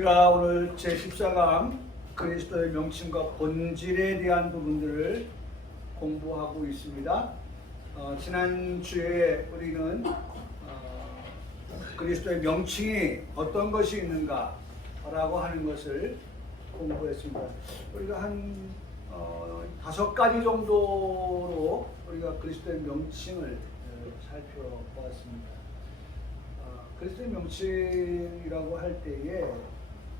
우리가 오늘 제14강 그리스도의 명칭과 본질에 대한 부분들을 공부하고 있습니다. 지난주에 우리는 그리스도의 명칭이 어떤 것이 있는가 라고 하는 것을 공부했습니다. 우리가 한 5가지 정도로 우리가 그리스도의 명칭을 살펴보았습니다. 그리스도의 명칭이라고 할 때에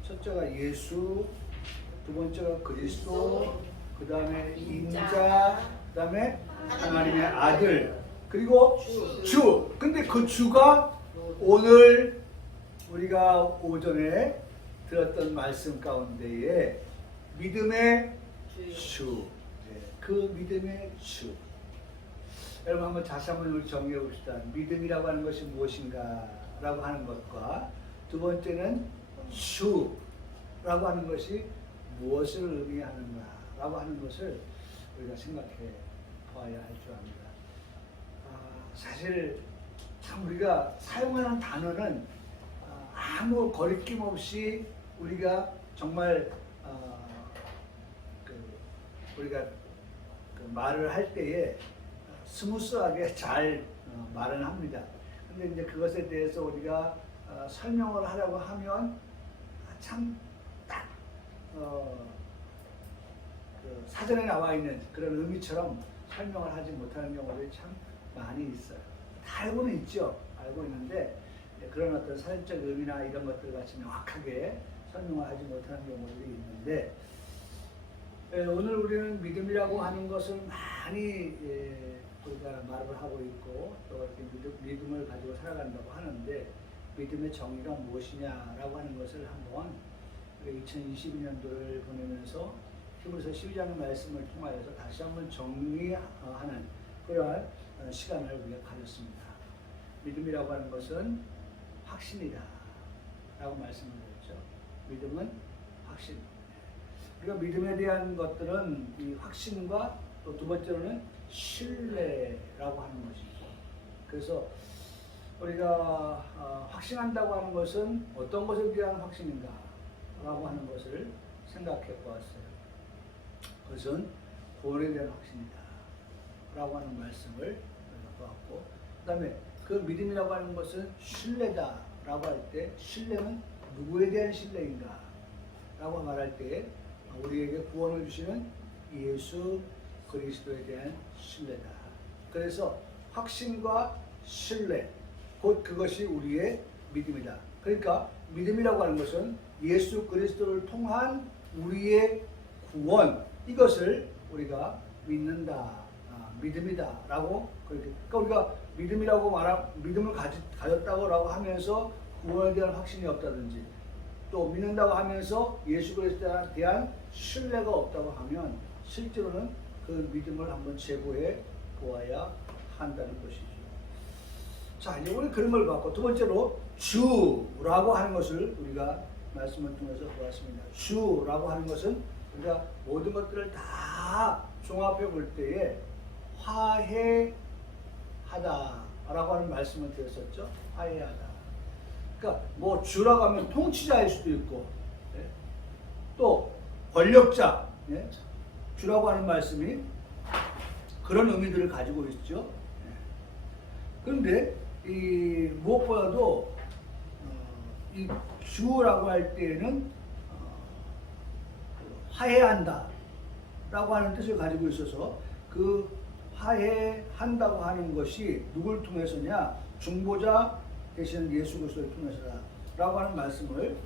첫째가 예수, 두 번째가 그리스도, 그 다음에 인자, 그 다음에 하나님의 아들, 그리고 주. 근데 그 주가 오늘 우리가 오전에 들었던 말씀 가운데에 믿음의 주, 그 믿음의 주. 여러분 한번 다시 한번 우리 정리해 봅시다. 믿음이라고 하는 것이 무엇인가 라고 하는 것과 두 번째는 주라고 하는 것이 무엇을 의미하는가 라고 하는 것을 우리가 생각해 봐야 할 줄 압니다. 사실 참 우리가 사용하는 단어는 아무 거리낌 없이 우리가 정말 우리가 말을 할 때에 스무스하게 잘 말은 합니다. 근데 이제 그것에 대해서 우리가 설명을 하려고 하면 참 딱 그 사전에 나와 있는 그런 의미처럼 설명을 하지 못하는 경우들이 참 많이 있어요. 다 알고는 있죠. 알고 있는데 그런 어떤 사전적 의미나 이런 것들 같이 명확하게 설명을 하지 못하는 경우들이 있는데 오늘 우리는 믿음이라고 하는 것을 많이 우리가 말을 하고 있고 또 이렇게 믿음을 가지고 살아간다고 하는데 믿음의 정의가 무엇이냐라고 하는 것을 한번 2022년도를 보내면서 히브리서 12장 말씀을 통하여서 다시 한번 정리하는 그러한 시간을 우리가 가졌습니다. 믿음이라고 하는 것은 확신이다 라고 말씀을 드렸죠. 믿음은 확신. 그러니까 믿음에 대한 것들은 이 확신과 또 두 번째로는 신뢰라고 하는 것이죠. 그래서 우리가 확신한다고 하는 것은 어떤 것에 대한 확신인가 라고 하는 것을 생각해 보았어요. 그것은 구원에 대한 확신이다 라고 하는 말씀을 보았고 그 다음에 그 믿음이라고 하는 것은 신뢰다 라고 할 때 신뢰는 누구에 대한 신뢰인가 라고 말할 때 우리에게 구원을 주시는 예수 그리스도에 대한 신뢰다. 그래서 확신과 신뢰, 곧 그것이 우리의 믿음이다. 그러니까 믿음이라고 하는 것은 예수 그리스도를 통한 우리의 구원, 이것을 우리가 믿는다, 믿음이다 라고 그렇게. 그러니까 우리가 믿음이라고 믿음을 가졌다고 하면서 구원에 대한 확신이 없다든지 또 믿는다고 하면서 예수 그리스도에 대한 신뢰가 없다고 하면 실제로는 그 믿음을 한번 재고해 보아야 한다는 것이죠. 자, 이제 우리 그런 걸 봤고 두 번째로 주라고 하는 것을 우리가 말씀을 통해서 보았습니다. 주라고 하는 것은 우리가 모든 것들을 다 종합해 볼 때에 화해하다라고 하는 말씀을 드렸었죠. 화해하다. 그러니까 뭐 주라고 하면 통치자일 수도 있고 또 권력자, 주라고 하는 말씀이 그런 의미들을 가지고 있죠. 그런데 무엇보다도 이 주라고 할 때에는 화해한다 라고 하는 뜻을 가지고 있어서 그 화해한다고 하는 것이 누굴 통해서냐? 중보자 되시는 예수 그리스도를 통해서다 라고 하는 말씀을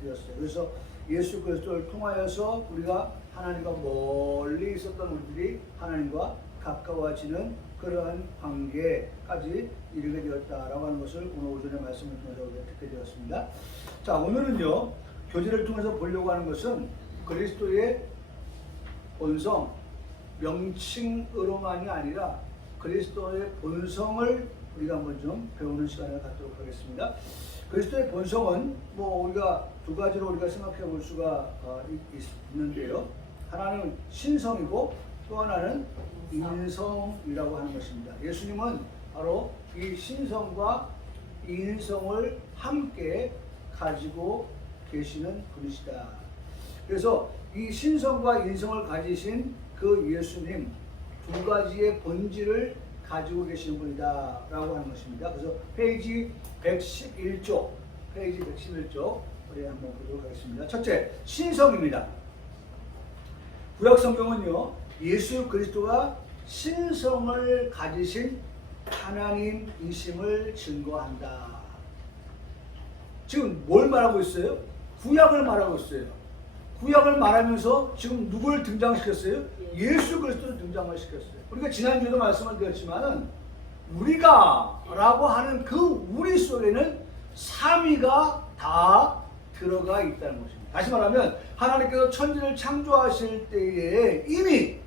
드렸어요. 그래서 예수 그리스도를 통하여서 우리가 하나님과 멀리 있었던 우리들이 하나님과 가까워지는 그러한 관계까지 이르게 되었다라고 하는 것을 오늘 오전에 말씀을 통해서 우리가 듣게 되었습니다. 자, 오늘은요 교제를 통해서 보려고 하는 것은 그리스도의 본성, 명칭으로만이 아니라 그리스도의 본성을 우리가 한번 좀 배우는 시간을 갖도록 하겠습니다. 그리스도의 본성은 뭐 우리가 두 가지로 우리가 생각해 볼 수가 있는데요. 하나는 신성이고 또 하나는 인성이라고 하는 것입니다. 예수님은 바로 이 신성과 인성을 함께 가지고 계시는 분이시다. 그래서 이 신성과 인성을 가지신 그 예수님 두 가지의 본질을 가지고 계시는 분이다 라고 하는 것입니다. 그래서 페이지 111쪽 우리 한번 보도록 하겠습니다. 첫째, 신성입니다. 구약 성경은요, 예수 그리스도가 신성을 가지신 하나님이심을 증거한다. 지금 뭘 말하고 있어요? 구약을 말하고 있어요. 구약을 말하면서 지금 누굴 등장시켰어요? 예수 그리스도를 등장을 시켰어요. 우리가 지난주에도 말씀을 드렸지만은 우리가 라고 하는 그 우리 속에는 삼위가 다 들어가 있다는 것입니다. 다시 말하면 하나님께서 천지를 창조하실 때에 이미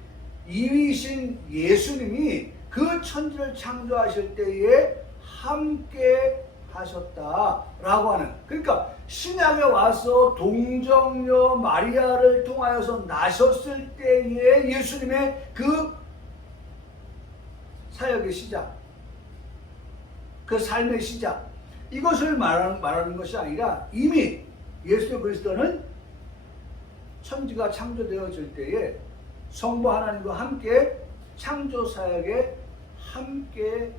이위신 예수님이 그 천지를 창조하실 때에 함께 하셨다라고 하는, 그러니까 신약에 와서 동정녀 마리아를 통하여서 나셨을 때의 예수님의 그 사역의 시작, 그 삶의 시작, 이것을 말하는 것이 아니라 이미 예수 그리스도는 천지가 창조되어질 때에 성부 하나님과 함께 창조 사역에 함께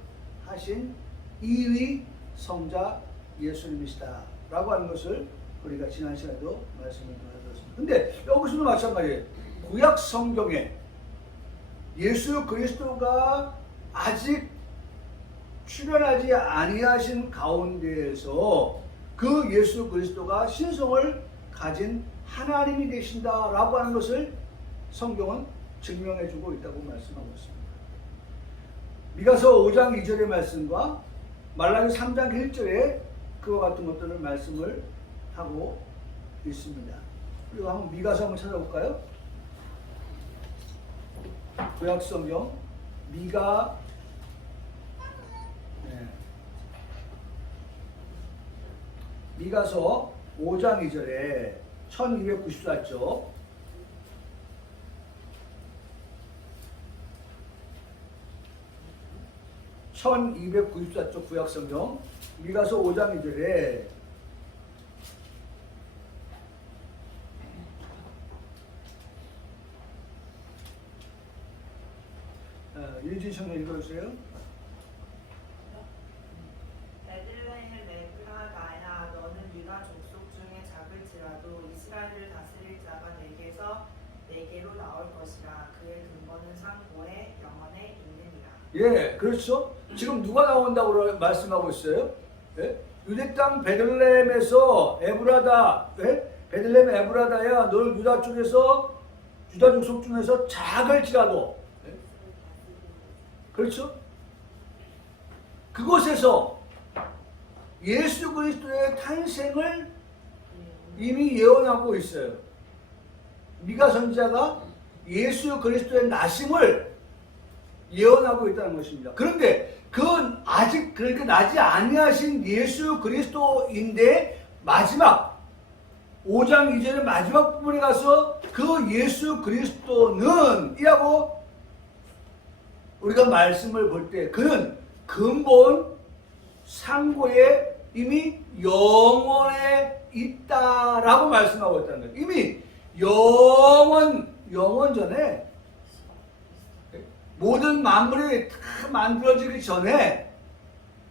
하신 이위 성자 예수님이시다 라고 하는 것을 우리가 지난 시간에도 말씀을 드렸습니다. 근데 여기서도 마찬가지예요. 구약 성경에 예수 그리스도가 아직 출현하지 아니하신 가운데에서 그 예수 그리스도가 신성을 가진 하나님이 되신다라고 하는 것을 성경은 증명해주고 있다고 말씀하고 있습니다. 미가서 5장 2절의 말씀과 말라기 3장 1절에 그와 같은 것들을 말씀을 하고 있습니다. 그리고 한번 미가서 한번 찾아볼까요? 구약 성경 미가 미가서 5장 2절에 1294쪽 구약성경 미가서 5장 2절에 윤진 형님 읽어주세요. 베들레헴 에브라다야, 너는 유다 족속 중에 작을지라도 이스라엘을 다스릴 자가 내게로 나올 것이라. 그의 근본은 상고에 영원에 있느니라. 예, 그렇죠. 지금 누가 나온다고 말씀하고 있어요? 예? 유대 땅 베들레헴에서 에브라다, 예? 베들레헴 에브라다야, 너는 유다 족속 중에서 작을지라도, 예? 그렇죠? 그곳에서 예수 그리스도의 탄생을 이미 예언하고 있어요. 미가 선지자가 예수 그리스도의 나심을 예언하고 있다는 것입니다. 그런데 그건 아직 그렇게 나지 아니하신 예수 그리스도인데 마지막 5장 2절의 마지막 부분에 가서 그 예수 그리스도는 이라고 우리가 말씀을 볼 때 그는 근본 상고에 이미 영원에 있다라고 말씀하고 있다는 거예요. 이미 영원 전에 모든 만물이 다 만들어지기 전에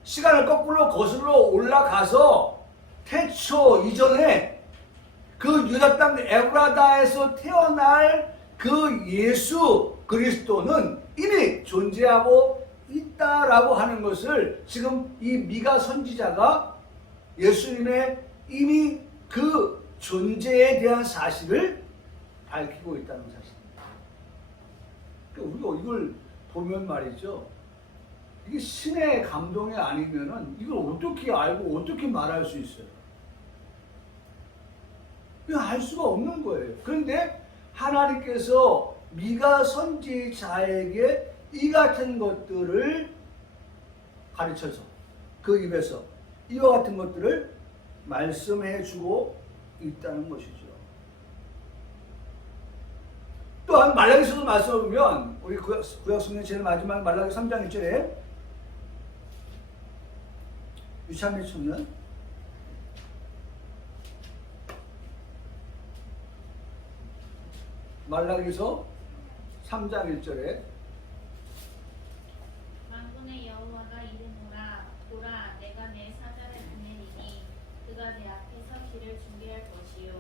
시간을 거꾸로 거슬러 올라가서 태초 이전에 그 유다 땅 에브라다에서 태어날 그 예수 그리스도는 이미 존재하고 있다라고 하는 것을 지금 이 미가 선지자가 예수님의 이미 그 존재에 대한 사실을 밝히고 있다는 사실입니다. 우리가 이걸 보면 말이죠. 이게 신의 감동이 아니면은 이걸 어떻게 알고 어떻게 말할 수 있어요? 그냥 알 수가 없는 거예요. 그런데 하나님께서 미가 선지자에게 이 같은 것들을 가르쳐서 그 입에서 이와 같은 것들을 말씀해 주고 있다는 것이죠. 또한 말라기서도 말씀을 보면 우리 구약성경 제일 마지막 말라기 3장 1절에 유찬미 청년 말라기서 3장 1절에 만군의 여호와가 이르노라 보라 내가 내 사자를 보내리니 그가 내 앞에서 길을 준비할 것이요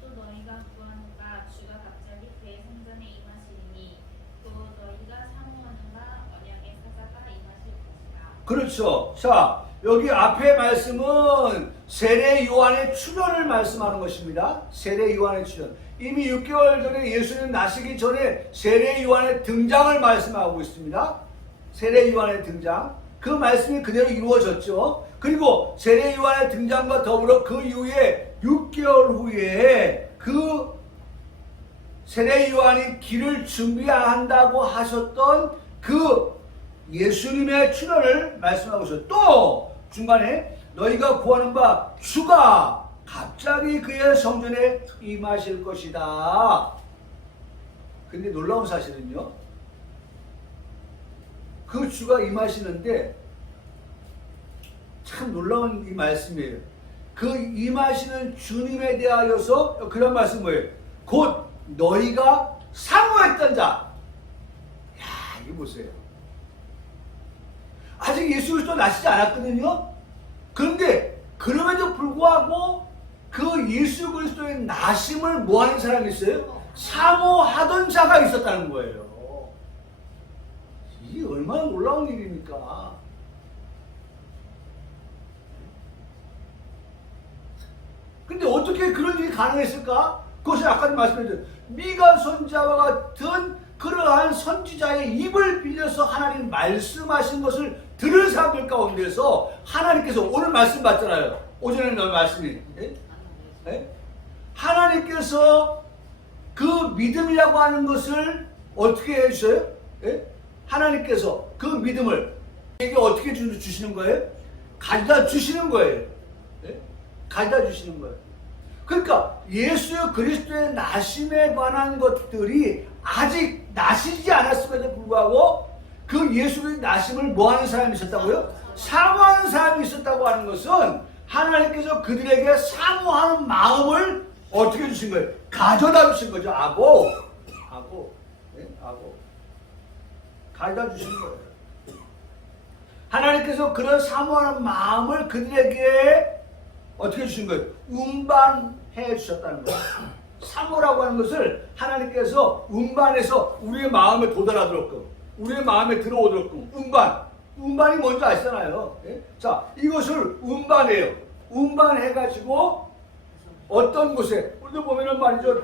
또 너희가 구하노가 주가 갑자기 그의 성전에 임하시리니 또 너희가 사모하는가 언약의 사자가 임하실 것이라. 그렇죠. 자, 여기 앞에 말씀은 세례 요한의 출현을 말씀하는 것입니다. 세례 요한의 출현. 이미 6개월 전에 예수님 나시기 전에 세례 요한의 등장을 말씀하고 있습니다. 세례 요한의 등장. 그 말씀이 그대로 이루어졌죠. 그리고 세례 요한의 등장과 더불어 그 이후에 6개월 후에 그 세례 요한이 길을 준비한다고 하셨던 그 예수님의 출현을 말씀하고 있어요. 또 중간에 너희가 구하는 바 주가 갑자기 그의 성전에 임하실 것이다. 근데 놀라운 사실은요, 그 주가 임하시는데 참 놀라운 이 말씀이에요. 그 임하시는 주님에 대하여서 그런 말씀 뭐예요? 곧 너희가 사모했던 자. 야, 이게 보세요. 아직 예수 그리스도 나시지 않았거든요. 그런데 그럼에도 불구하고 그 예수 그리스도의 나심을 뭐하는 사람이 있어요? 사모하던 자가 있었다는 거예요. 이게 얼마나 놀라운 일입니까? 근데 어떻게 그런 일이 가능했을까? 그것은 아까도 말씀드렸죠. 미가 선지자와 같은 그러한 선지자의 입을 빌려서 하나님 말씀하신 것을 들은 사람들 가운데서 하나님께서 오늘 말씀 받잖아요. 오전에 나온 말씀이. 네? 네? 하나님께서 그 믿음이라고 하는 것을 어떻게 해주셔요? 네? 하나님께서 그 믿음을 이게 어떻게 주시는 거예요? 가져다 주시는 거예요. 네? 가져다 주시는 거예요. 그러니까 예수 그리스도의 나심에 관한 것들이 아직 나시지 않았음에도 불구하고 그 예수의 나심을 뭐하는 사람이 있었다고요? 사모하는 사람이 있었다고 하는 것은 하나님께서 그들에게 사모하는 마음을 어떻게 주신 거예요? 가져다 주신 거죠. 아고. 네? 아고. 가져다 주신 거예요. 하나님께서 그런 사모하는 마음을 그들에게 어떻게 주신 거예요? 운반해 주셨다는 거예요. 사모라고 하는 것을 하나님께서 운반해서 우리의 마음에 도달하도록끔, 우리의 마음에 들어오도록끔 운반이 뭔지 아시잖아요. 예? 자, 이것을 운반해요. 운반해가지고 어떤 곳에 우리도 보면은 말이죠,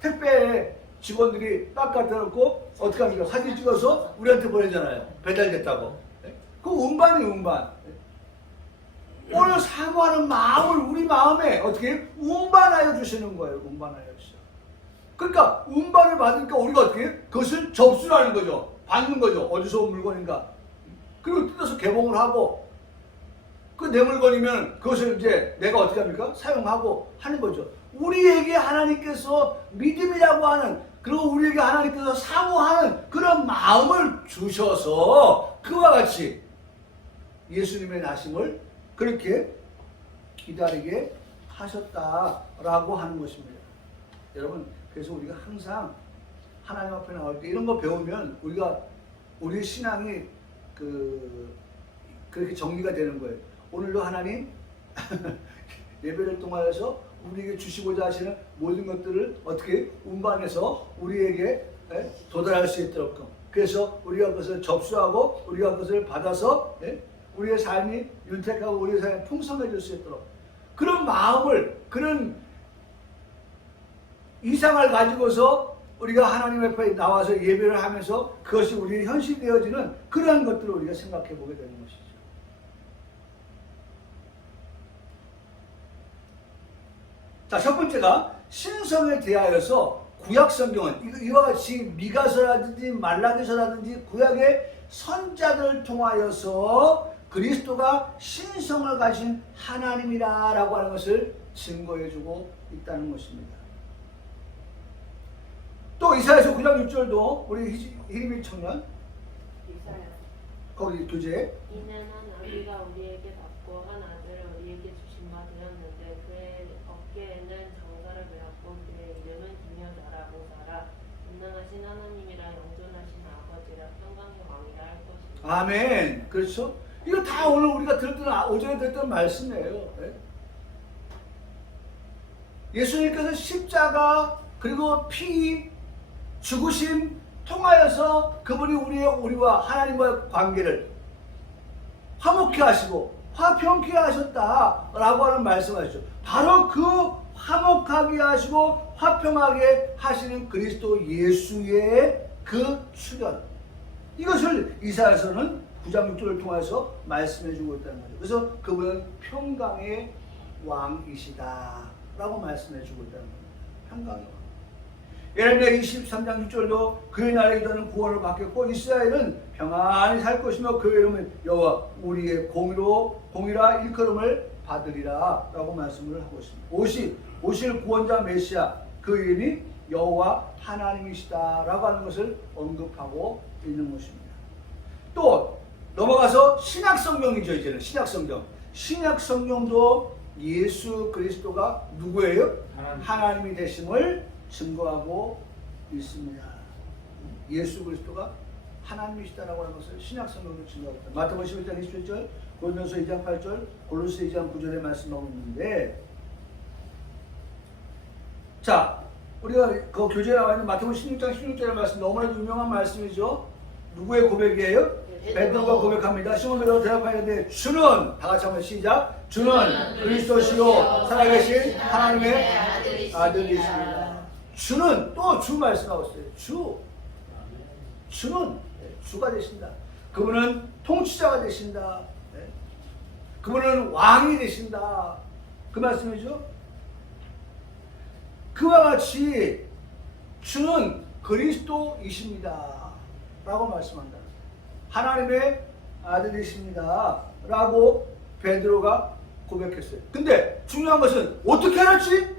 택배 직원들이 딱 갖다 놓고 어떻게 합니까? 사진 찍어서 우리한테 보내잖아요. 배달됐다고. 예? 그 운반이 운반. 오늘 사모하는 마음을 우리 마음에 어떻게 운반하여 주시는 거예요. 운반하여 주셔. 그러니까 운반을 받으니까 우리가 어떻게 그것을 접수하는 거죠. 받는 거죠. 어디서 온 물건인가. 그리고 뜯어서 개봉을 하고 그 내 물건이면 그것을 이제 내가 어떻게 합니까? 사용하고 하는 거죠. 우리에게 하나님께서 믿음이라고 하는, 그리고 우리에게 하나님께서 사모하는 그런 마음을 주셔서 그와 같이 예수님의 나심을 그렇게 기다리게 하셨다라고 하는 것입니다. 여러분, 그래서 우리가 항상 하나님 앞에 나올 때 이런 거 배우면 우리의 신앙이 그렇게 정리가 되는 거예요. 오늘도 하나님 예배를 통하여서 우리에게 주시고자 하시는 모든 것들을 어떻게 운반해서 우리에게 도달할 수 있도록, 그래서 우리가 그것을 접수하고 우리가 그것을 받아서 우리의 삶이 윤택하고 우리의 삶이 풍성해질 수 있도록 그런 마음을, 그런 이상을 가지고서 우리가 하나님 앞에 나와서 예배를 하면서 그것이 우리의 현실이 되어지는 그러한 것들을 우리가 생각해 보게 되는 것이죠. 자, 첫 번째가 신성에 대하여서 구약 성경은 이와 같이 미가서라든지 말라기서라든지 구약의 선자들을 통하여서 그리스도가 신성을 가진 하나님이라고 하는 것을 증거해주고 있다는 것입니다. 또 이사야서 9장 6절도 우리 히리미 청년 거기 교재 이내는 우리가 우리에게 받고 한 아들을 우리에게 주신 바 되었는데 그의 어깨에는 장사를 메었고 그의 이름은 기묘자라 모사라 아멘. 그렇죠? 이거 다 오늘 우리가 오전에 들었던 말씀이에요. 예수님께서 십자가 그리고 피 죽으심 통하여서 그분이 우리와 하나님과의 관계를 화목케 하시고 화평케 하셨다라고 하는 말씀하시죠. 바로 그 화목하게 하시고 화평하게 하시는 그리스도 예수의 그 출현, 이것을 이사야서는 9장 6절을 통해서 말씀해 주고 있다는 거죠. 그래서 그분은 평강의 왕이시다 라고 말씀해 주고 있다는 겁니다. 평강의 왕. 예레미야 23장 6절도 그의 날에 너는 구원을 받겠고 이스라엘은 평안히 살 것이며 그의 이름은 여호와 우리의 공이라 일컬음을 받으리라 라고 말씀을 하고 있습니다. 오실 구원자 메시아 그 이름이 여호와 하나님이시다 라고 하는 것을 언급하고 있는 것입니다. 또 넘어가서 신약성경이죠. 이제는 신약성경도 예수 그리스도가 누구예요? 하나님이 되심을 증거하고 있습니다. 예수 그리스도가 하나님이시다라고 하는 것을 신약성경으로 증거하고 있다. 마태복음 11장 27절, 고린도서 2장 8절, 골로새 2장 9절에 말씀하고 있는데, 자, 우리가 그 교재에 나와 있는 마태복음 16장 16절의 말씀, 너무나 유명한 말씀이죠. 누구의 고백이에요? 베드로가 고백합니다. 시몬 베드로가 대답하였는데 주는, 다 같이 한번 시작. 주는 그리스도시요 살아계신 하나님의 아들이십니다. 주는 또 주 말씀하고 있어요. 주는 주가 되신다. 그분은 통치자가 되신다. 그분은 왕이 되신다. 그 말씀이죠. 그와 같이 주는 그리스도이십니다 라고 말씀한다. 하나님의 아들이십니다 라고 베드로가 고백했어요. 근데 중요한 것은 어떻게 알았지?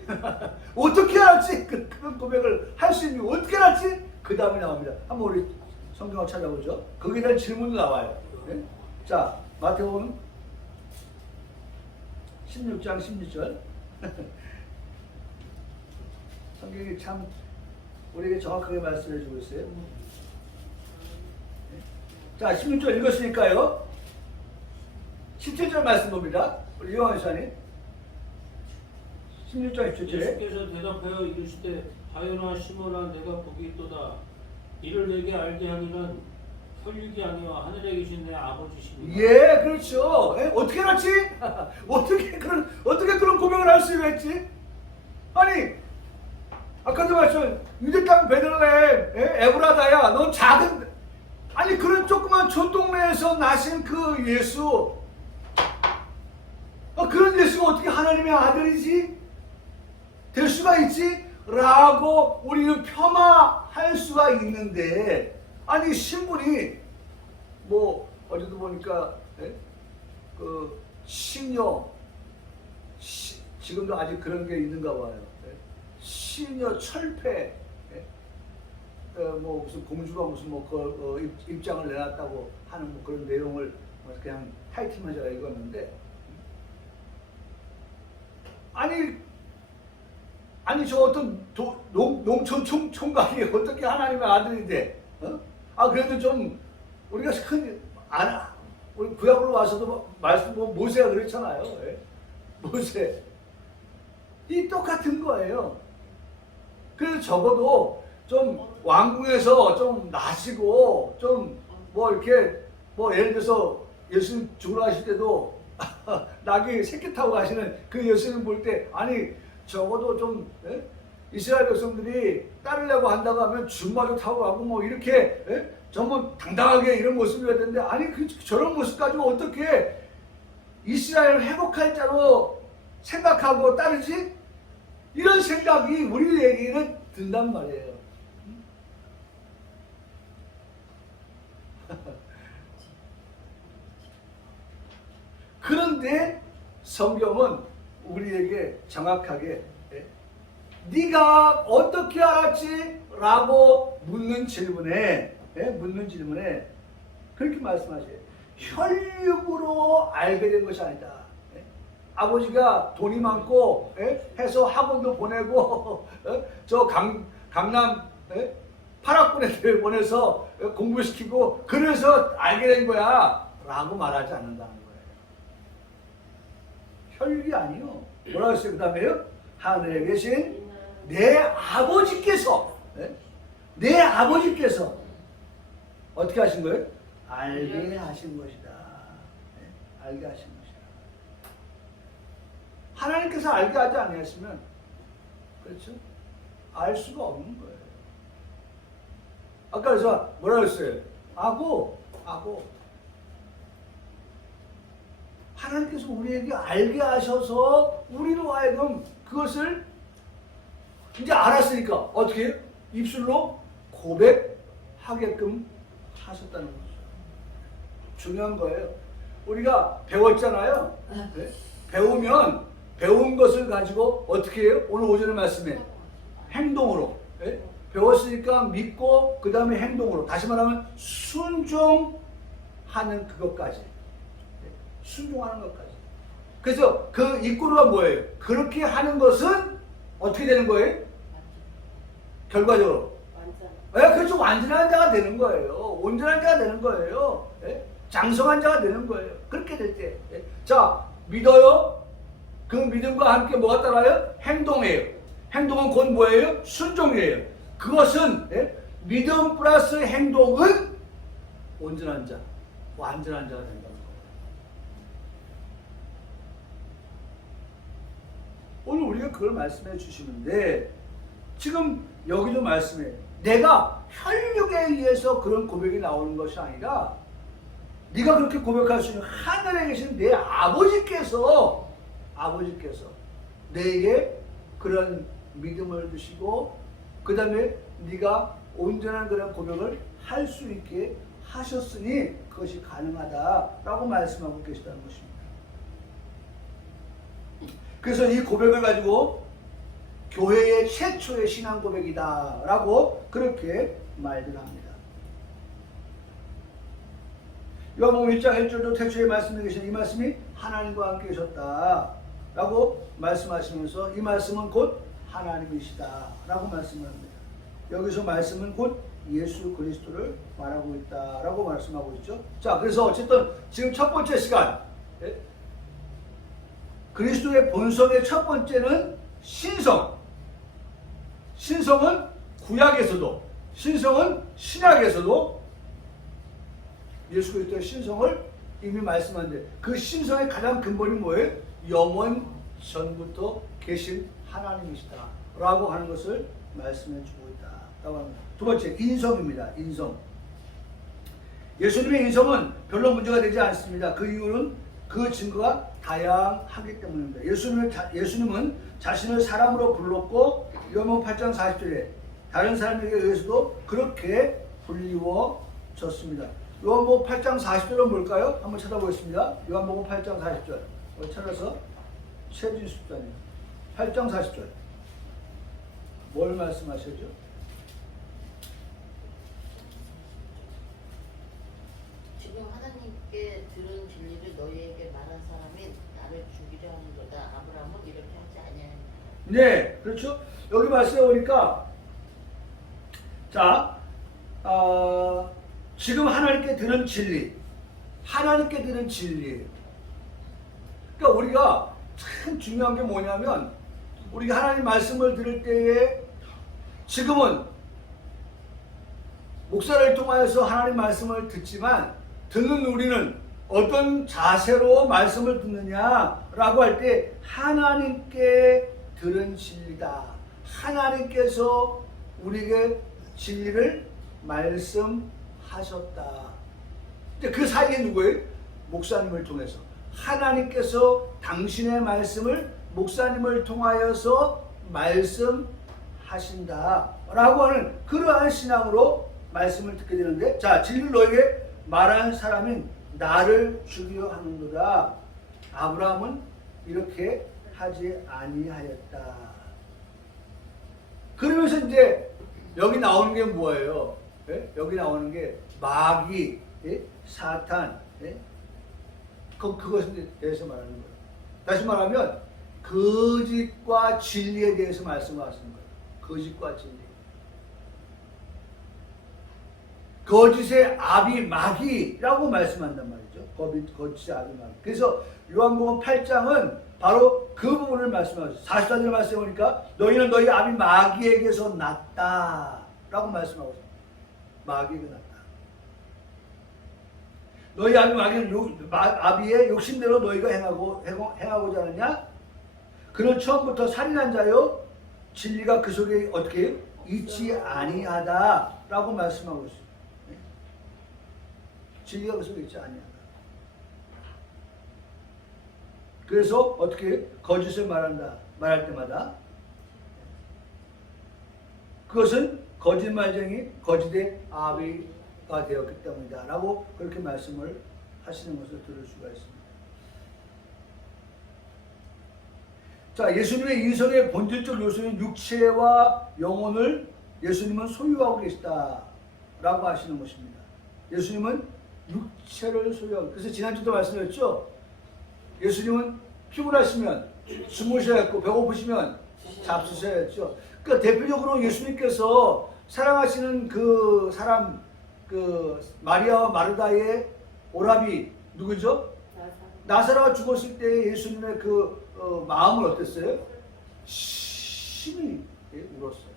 어떻게 알았지? 그런 고백을 할 수 있는 어떻게 알았지? 그 다음에 나옵니다. 한번 우리 성경을 찾아보죠. 거기에 대한 질문도 나와요. 네? 자, 마태복음 16장 16절. 성경이 참 우리에게 정확하게 말씀해 주고 있어요. 자, 16절 읽었으니까요. 17절 말씀 봅니다. 우리 이영환 시사님. 16장 17절에 예수께서 대답하여 이르시되 하여나 시몬아 내가 복이 있도다. 이를 내게 알게 하니는 혈육이 아니와 하늘에 계신 내 아버지시니라. 예, 그렇죠. 예? 어떻게 알았지? 어떻게 그런 고백을 할 수 있지? 아니, 아까도 말씀, 유대 땅 베들레헴, 에브라다야, 넌 작은, 아니 그런 조그만 촌동네에서 나신 그 예수, 그런 예수가 어떻게 하나님의 아들이지? 될 수가 있지? 라고 우리는 폄하할 수가 있는데, 아니 신분이 뭐 어제도 보니까 그 시녀, 지금도 아직 그런 게 있는가 봐요. 시녀 철폐, 뭐 무슨 공주가 무슨 뭐 입장을 내놨다고 하는 뭐 그런 내용을 그냥 타이틀만 제가 읽었는데, 아니 저 어떤 농촌 총각이 어떻게 하나님의 아들이 돼? 그래도 좀 우리가 우리 구약으로 와서도 말씀 보면 모세가 그랬잖아요. 모세 이 똑같은 거예요. 그래서 적어도 좀 왕궁에서 좀 나시고 좀 뭐 이렇게 뭐 예를 들어서 예수님 죽으러 가실 때도 낙이 새끼 타고 가시는 그 예수님 볼 때 아니 적어도 좀 이스라엘 백성들이 따르려고 한다고 하면 준마도 타고 가고 뭐 이렇게 전부 당당하게 이런 모습이어야 되는데 아니 저런 모습 가지고 어떻게 이스라엘을 회복할 자로 생각하고 따르지? 이런 생각이 우리에게는 든단 말이에요. 그런데 성경은 우리에게 정확하게 네가 어떻게 알았지? 라고 묻는 질문에 그렇게 말씀하세요. 혈육으로 알게 된 것이 아니다. 아버지가 돈이 많고 해서 학원도 보내고 저 강남 파락군 애들 보내서 공부시키고 그래서 알게 된 거야 라고 말하지 않는다는 거예요. 혈육이 아니요. 뭐라고 했어요? 그 다음에요? 하늘에 계신 내 아버지께서, 내 아버지께서 어떻게 하신 거예요? 알게 하신 것이다. 알게 하신 것이다. 하나님께서 알게 하지 아니하시면, 그렇죠? 알 수가 없는 거예요. 아까 그래서 뭐라고 했어요? 아고. 하나님께서 우리에게 알게 하셔서 우리로 하여금 그것을 이제 알았으니까 어떻게 해요? 입술로 고백하게끔 하셨다는 거죠. 중요한 거예요. 우리가 배웠잖아요. 네? 배우면 배운 것을 가지고 어떻게 해요? 오늘 오전에 말씀에 행동으로. 네? 배웠으니까 믿고 그 다음에 행동으로. 다시 말하면 순종하는 그것까지. 네? 순종하는 것까지. 그래서 그 이꼬르가 뭐예요? 그렇게 하는 것은 어떻게 되는 거예요? 결과적으로. 완전. 그렇죠. 완전한 자가 되는 거예요. 온전한 자가 되는 거예요. 장성한 자가 되는 거예요. 그렇게 될 때. 자, 믿어요. 그 믿음과 함께 뭐가 따라요? 행동이에요. 행동은 곧 뭐예요? 순종이에요. 그것은 믿음 플러스 행동은 온전한 자, 완전한 자가 된다는 거예요. 오늘 우리가 그걸 말씀해 주시는데 지금 여기도 말씀해 내가 혈육에 의해서 그런 고백이 나오는 것이 아니라 네가 그렇게 고백할 수 있는 하늘에 계신 내 아버지께서 내게 그런 믿음을 주시고 그 다음에 네가 온전한 그런 고백을 할 수 있게 하셨으니 그것이 가능하다라고 말씀하고 계시다는 것입니다. 그래서 이 고백을 가지고 교회의 최초의 신앙 고백이다라고 그렇게 말들 합니다. 요한복음 1장 1절도 태초에 말씀해 계신 이 말씀이 하나님과 함께 계셨다라고 말씀하시면서 이 말씀은 곧 하나님이시다라고 말씀을 합니다. 여기서 말씀은 곧 예수 그리스도를 말하고 있다라고 말씀하고 있죠. 자, 그래서 어쨌든 지금 첫 번째 시간 그리스도의 본성의 첫 번째는 신성은 구약에서도 신성은 신약에서도 예수 그리스도의 신성을 이미 말씀한데 그 신성의 가장 근본이 뭐예요? 영원 전부터 계신 하나님이시다 라고 하는 것을 말씀해 주고 있다라고 합니다. 두 번째, 인성입니다. 인성. 예수님의 인성은 별로 문제가 되지 않습니다. 그 이유는 그 증거가 다양하기 때문입니다. 예수님은 자신을 사람으로 불렀고 요한복음 8장 40절에 다른 사람에게 의해서도 그렇게 불리워졌습니다. 요한복음 8장 40절은 뭘까요? 한번 찾아보겠습니다. 요한복음 8장 40절 찾아서 최진숙자님 8장 40절 뭘 말씀하시죠? 지금 하나님께 들은 진리를 너희에게 말한 사람이 나를 죽이려 하는도다. 아브라함은 이렇게 하지 아니하였다. 네, 그렇죠. 여기 말씀해 보니까 자, 지금 하나님께 들은 진리, 하나님께 들은 진리예요. 그러니까 우리가 참 중요한 게 뭐냐면 우리가 하나님 말씀을 들을 때에 지금은 목사를 통하여서 하나님 말씀을 듣지만 듣는 우리는 어떤 자세로 말씀을 듣느냐라고 할 때 하나님께 들은 진리다. 하나님께서 우리에게 진리를 말씀하셨다. 그 사이에 누구예요? 목사님을 통해서. 하나님께서 당신의 말씀을 목사님을 통하여서 말씀하신다 라고 하는 그러한 신앙으로 말씀을 듣게 되는데 자, 진리를 너에게 말한 사람인 나를 죽이려 하는도다. 아브라함은 이렇게 하지 아니하였다. 그러면서 이제 여기 나오는 게 뭐예요? 여기 나오는 게 마귀, 사탄, 그것에 대해서 말하는 거예요. 다시 말하면 거짓과 진리에 대해서 말씀하시는 거예요. 거짓과 진리. 거짓의 아비 마귀라고 말씀한단 말이죠. 거짓의 아비 마귀. 그래서 요한복음 8장은 바로 그 부분을 말씀하죠. 44절 말씀해 보니까 너희는 너희 아비 마귀에게서 났다라고 말씀하고 있습니다. 마귀가 났다. 너희 아비 마귀는 아비의 욕심대로 너희가 행하고자 하느냐? 그는 처음부터 살인한 자요 진리가 그 속에 어떻게 있지 아니하다라고 말씀하고 있어요. 진리가 그 속에 있지 아니하다. 그래서 어떻게 거짓을 말할 때마다 그것은 거짓말쟁이 거짓의 아비가 되었기 때문이다 라고 그렇게 말씀을 하시는 것을 들을 수가 있습니다. 자, 예수님의 인성의 본질적 요소인 육체와 영혼을 예수님은 소유하고 계시다 라고 하시는 것입니다. 예수님은 육체를 소유하고, 그래서 지난주도 말씀드렸죠. 예수님은 피곤하시면 주무셔야 했고 배고프시면 잡수셔야 했죠. 그러니까 대표적으로 예수님께서 사랑하시는 그 사람, 그 마리아와 마르다의 오라비 누구죠? 나사로가 죽었을 때 예수님의 그 마음은 어땠어요? 심히 울었어요.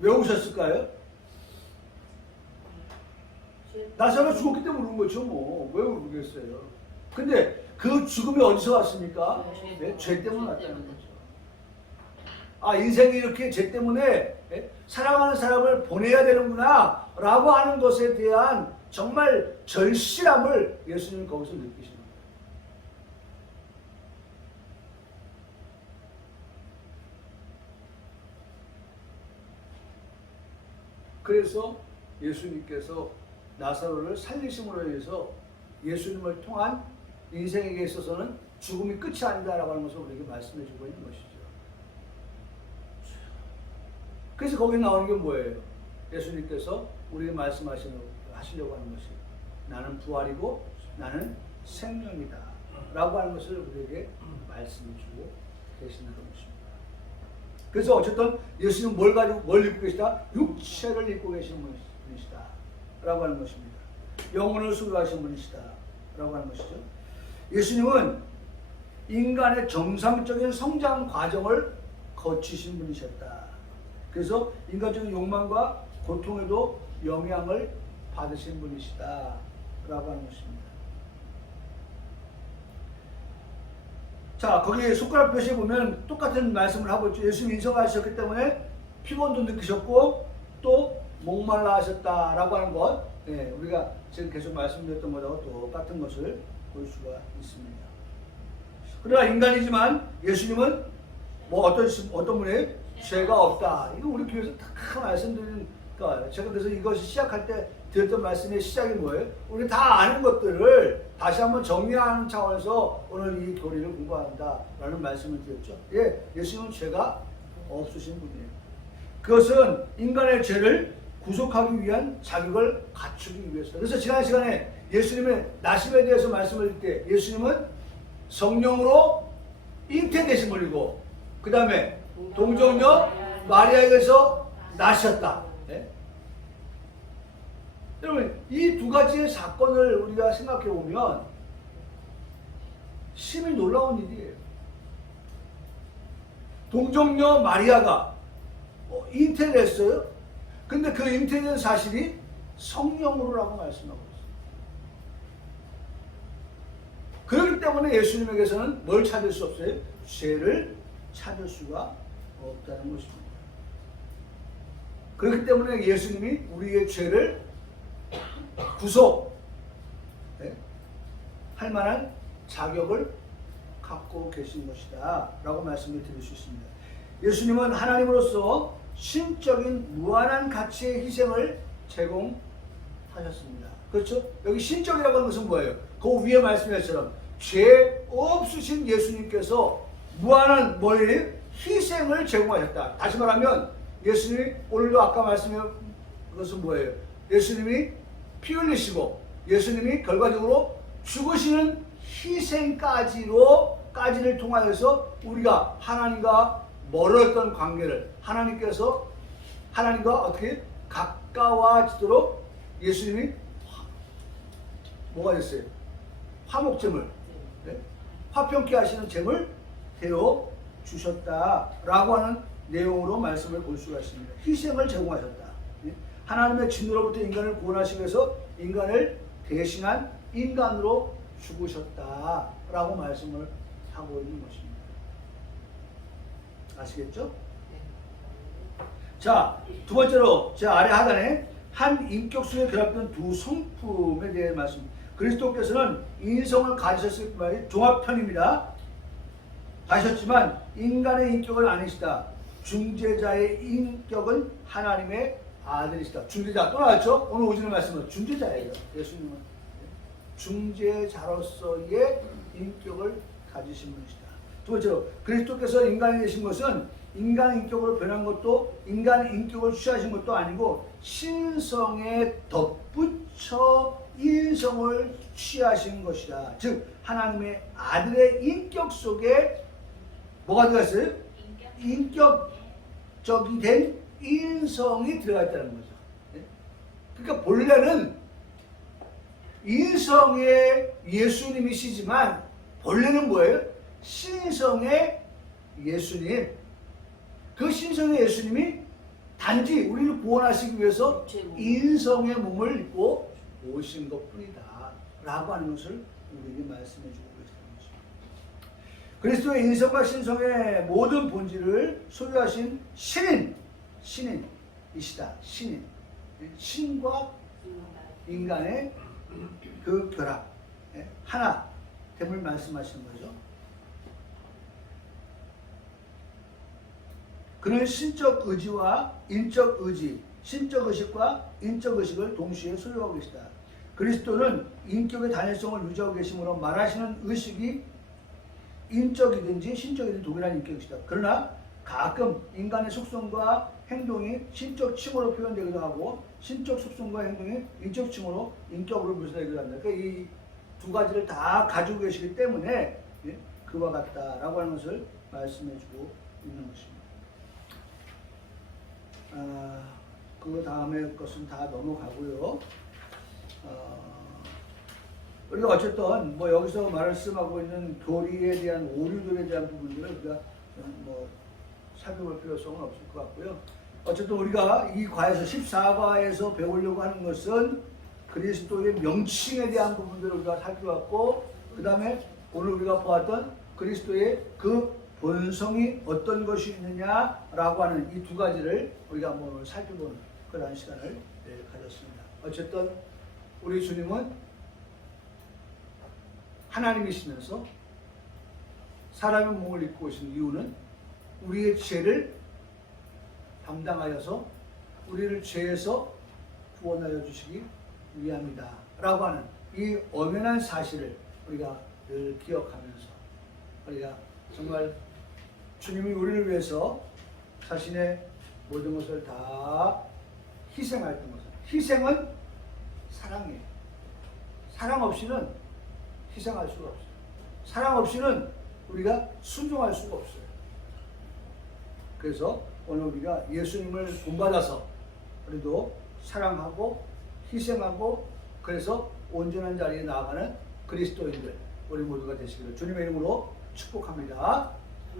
왜 우셨을까요? 나사로가 죽었기 때문에 우는 거죠. 뭐 왜 울겠어요? 근데 그 죽음이 어디서 왔습니까? 네, 죄 때문에 왔다는 거죠. 아, 인생이 이렇게 죄 때문에 사랑하는 사람을 보내야 되는구나 라고 하는 것에 대한 정말 절실함을 예수님은 거기서 느끼시는 거예요. 그래서 예수님께서 나사로를 살리심으로 해서 예수님을 통한 인생에게 있어서는 죽음이 끝이 아니다라고 하는 것을 우리에게 말씀해 주고 있는 것이죠. 그래서 거기 나오는 게 뭐예요? 예수님께서 우리에게 하시려고 하는 것이 나는 부활이고 나는 생명이다 라고 하는 것을 우리에게 말씀해 주고 계시는 것입니다. 그래서 어쨌든 예수님은 뭘 입고 계시다? 육체를 입고 계시는 분이시다 라고 하는 것입니다. 영혼을 소유하신 분이시다 라고 하는 것이죠. 예수님은 인간의 정상적인 성장 과정을 거치신 분이셨다. 그래서 인간적인 욕망과 고통에도 영향을 받으신 분이시다 라고 하는 것입니다. 자, 거기 손가락 표시에 보면 똑같은 말씀을 하고 있죠. 예수님 인성하셨기 때문에 피곤도 느끼셨고 또 목말라 하셨다라고 하는 것, 우리가 지금 계속 말씀드렸던 것하고 똑같은 것을 볼 수가 있습니다. 그러나 인간이지만 예수님은 뭐 어떤 분의 죄가 없다. 이거 우리 교회에서 다 말씀드리니까 제가 그래서 이것이 시작할 때 드렸던 말씀의 시작이 뭐예요? 우리 다 아는 것들을 다시 한번 정리하는 차원에서 오늘 이 교리를 공부한다라는 말씀을 드렸죠. 예수님은 죄가 없으신 분이에요. 그것은 인간의 죄를 구속하기 위한 자격을 갖추기 위해서. 그래서 지난 시간에 예수님의 나심에 대해서 말씀을 드릴 때 예수님은 성령으로 잉태되신 분이고 그 다음에 동정녀 마리아에게서 나셨다. 여러분 이 두 가지의 사건을 우리가 생각해 보면 심히 놀라운 일이에요. 동정녀 마리아가 잉태를 했어요. 근데 그 잉태된 사실이 성령으로라고 말씀하고 있어요. 그렇기 때문에 예수님에게서는 뭘 찾을 수 없어요? 죄를 찾을 수가 없다는 것입니다. 그렇기 때문에 예수님이 우리의 죄를 구속할 만한 자격을 갖고 계신 것이다 라고 말씀을 드릴 수 있습니다. 예수님은 하나님으로서 신적인 무한한 가치의 희생을 제공하셨습니다. 그렇죠? 여기 신적이라고 하는 것은 뭐예요? 그 위에 말씀하셨처럼 죄 없으신 예수님께서 무한한 희생을 제공하셨다. 다시 말하면 예수님이 오늘도 아까 말씀한 것은 뭐예요? 예수님이 피 흘리시고 예수님이 결과적으로 죽으시는 희생까지를 통하여서 우리가 하나님과 멀었던 관계를 하나님께서 하나님과 어떻게 가까워지도록 예수님이 뭐가 됐어요? 화목제물, 네? 화평케 하시는 제물 되어 주셨다라고 하는 내용으로 말씀을 볼 수가 있습니다. 희생을 제공하셨다. 네? 하나님의 진노로부터 인간을 구원하시기 위해서 인간을 대신한 인간으로 죽으셨다라고 말씀을 하고 있는 것입니다. 아시겠죠? 자, 두 번째로 제 아래 하단에 한 인격 속에 결합된 두 성품에 대해 말씀. 그리스도께서는 인성을 가지셨을 뿐만 종합편입니다. 가셨지만 인간의 인격은 아니시다. 중재자의 인격은 하나님의 아들이시다. 중재자 또 나왔죠? 오늘 오전에 말씀은 중재자예요. 예수님은 중재자로서의 인격을 가지신 분이시다. 두 번째로 그리스도께서 인간이 되신 것은 인간 인격으로 변한 것도 인간 인격을 취하신 것도 아니고 신성에 덧붙여 인성을 취하신 것이다. 즉 하나님의 아들의 인격 속에 뭐가 들어갔어요? 인격적이 된 인성이 들어가 있다는 거죠. 그러니까 본래는 인성의 예수님이시지만 본래는 뭐예요? 신성의 예수님. 그 신성의 예수님이 단지 우리를 구원하시기 위해서 인성의 몸을 입고 오신 것뿐이다 라고 하는 것을 우리에게 말씀해 주고 계시는 것입니다. 그리스도의 인성과 신성의 모든 본질을 소유하신 신인이시다. 신과 인간의 그 결합, 하나됨을 말씀하시는 거죠. 그는 신적 의지와 인적 의지, 신적 의식과 인적 의식을 동시에 소유하고 계시다. 그리스도는 인격의 단일성을 유지하고 계시므로 말하시는 의식이 인적이든지 신적이든지 동일한 인격이시다. 그러나 가끔 인간의 속성과 행동이 신적 칭호로 표현되기도 하고 신적 속성과 행동이 인적 칭호로 인격으로 묘사되기도 한다. 그러니까 이 두 가지를 다 가지고 계시기 때문에 그와 같다라고 하는 것을 말씀해주고 있는 것입니다. 그 다음에 것은 다 넘어가고요. 우리가 어쨌든 뭐 여기서 말씀하고 있는 교리에 대한 오류들에 대한 부분들을 우리가 뭐 살펴볼 필요성은 없을 것 같고요. 어쨌든 우리가 이 과에서 14과에서 배우려고 하는 것은 그리스도의 명칭에 대한 부분들을 우리가 살펴봤고, 그 다음에 오늘 우리가 보았던 그리스도의 그 본성이 어떤 것이 있느냐라고 하는 이 두 가지를 우리가 한번 살펴보는 그런 시간을 가졌습니다. 어쨌든 우리 주님은 하나님이시면서 사람의 몸을 입고 오신 이유는 우리의 죄를 담당하여서 우리를 죄에서 구원하여 주시기 위함이다 라고 하는 이 엄연한 사실을 우리가 늘 기억하면서 우리가 정말 주님이 우리를 위해서 자신의 모든 것을 다 희생하였던 것을, 희생은 사랑이에요. 사랑 없이는 희생할 수가 없어요. 사랑 없이는 우리가 순종할 수가 없어요. 그래서 오늘 우리가 예수님을 본받아서 우리도 사랑하고 희생하고 그래서 온전한 자리에 나아가는 그리스도인들 우리 모두가 되시기를 주님의 이름으로 축복합니다.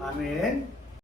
아멘.